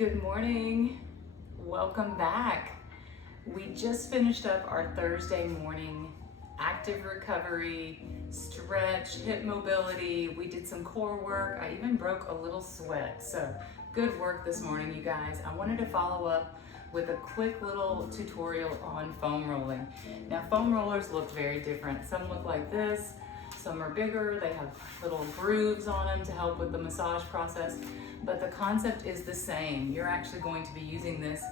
Good morning. Welcome back. We just finished up our Thursday morning active recovery, stretch, hip mobility. We did some core work. I even broke a little sweat. So good work this morning, you guys. I wanted to follow up with a quick little tutorial on foam rolling. Now, foam rollers look very different. Some look like this, some are bigger. They have little grooves on them to help with the massage process, but the concept is the same. You're actually going to be using this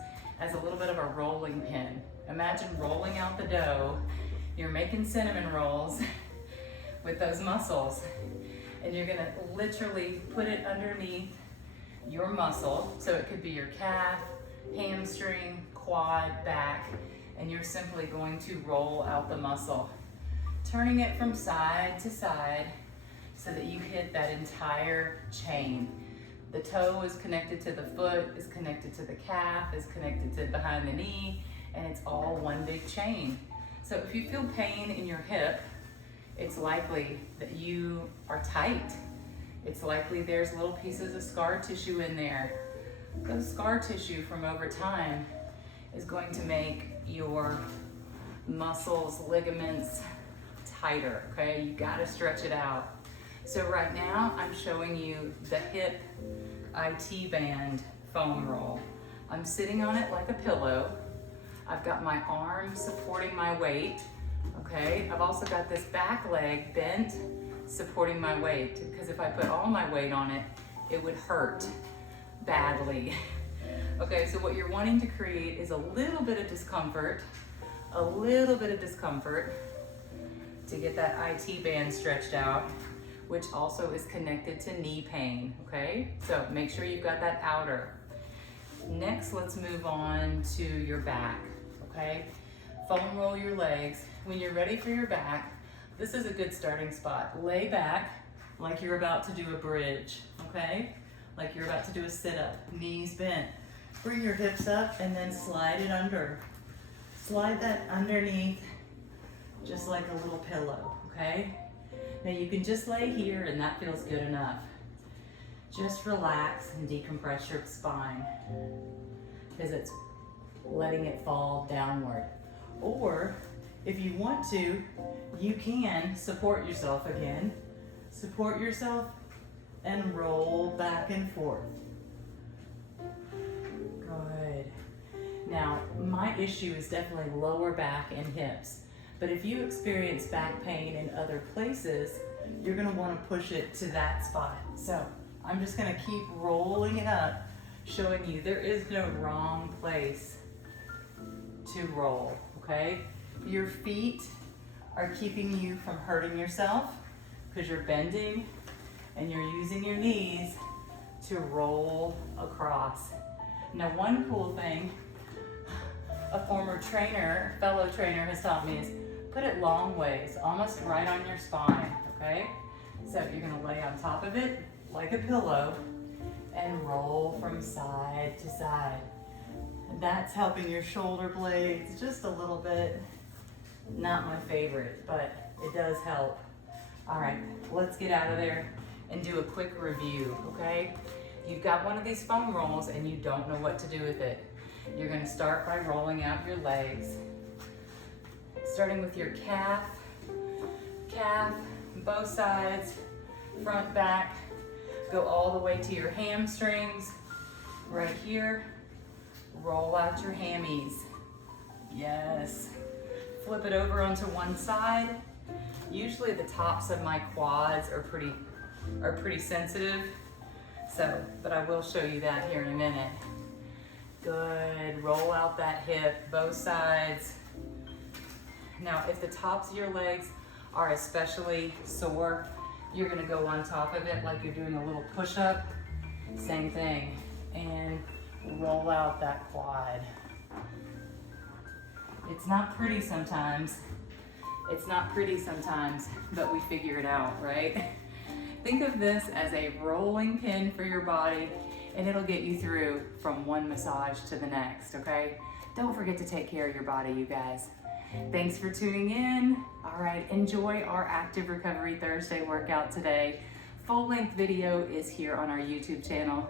as a little bit of a rolling pin. Imagine rolling out the dough. You're making cinnamon rolls with those muscles, and you're gonna literally put it underneath your muscle. So it could be your calf, hamstring, quad, back, and you're simply going to roll out the muscle, turning it from side to side so that you hit that entire chain. The toe is connected to the foot, is connected to the calf, is connected to behind the knee, and it's all one big chain. So if you feel pain in your hip, it's likely that you are tight. It's likely there's little pieces of scar tissue in there. Those scar tissue from over time is going to make your muscles, ligaments tighter, okay? You gotta stretch it out. So right now I'm showing you the hip IT band foam roll. I'm sitting on it like a pillow. I've got my arm supporting my weight, okay? I've also got this back leg bent, supporting my weight, because if I put all my weight on it, it would hurt badly. Okay, so what you're wanting to create is a little bit of discomfort to get that IT band stretched out, which also is connected to knee pain, okay? So make sure you've got that outer. Next, let's move on to your back, okay? Foam roll your legs. When you're ready for your back, this is a good starting spot. Lay back like you're about to do a bridge, okay? Like you're about to do a sit-up, knees bent. Bring your hips up and then slide it under. Slide that underneath just like a little pillow, okay? Now you can just lay here and that feels good enough. Just relax and decompress your spine because it's letting it fall downward. Or if you want to, you can support yourself again. Support yourself and roll back and forth. Good. Now, my issue is definitely lower back and hips. But if you experience back pain in other places, you're gonna wanna push it to that spot. So I'm just gonna keep rolling it up, showing you there is no wrong place to roll, okay? Your feet are keeping you from hurting yourself because you're bending and you're using your knees to roll across. Now, one cool thing a former trainer, fellow trainer has taught me is put it long ways, almost right on your spine, okay? So you're gonna lay on top of it like a pillow and roll from side to side. And that's helping your shoulder blades just a little bit. Not my favorite, but it does help. All right, let's get out of there and do a quick review, okay? You've got one of these foam rolls and you don't know what to do with it. You're gonna start by rolling out your legs, starting with your calf, both sides, front, back, go all the way to your hamstrings, right here. Roll out your hammies. Yes. Flip it over onto one side. Usually the tops of my quads are pretty sensitive, but I will show you that here in a minute. Good. Roll out that hip, both sides. Now, if the tops of your legs are especially sore, you're gonna go on top of it like you're doing a little push-up. Same thing. And roll out that quad. It's not pretty sometimes. But we figure it out, right? Think of this as a rolling pin for your body, and it'll get you through from one massage to the next, okay? Don't forget to take care of your body, you guys. Thanks for tuning in. All right, enjoy our Active Recovery Thursday workout today. Full-length video is here on our YouTube channel.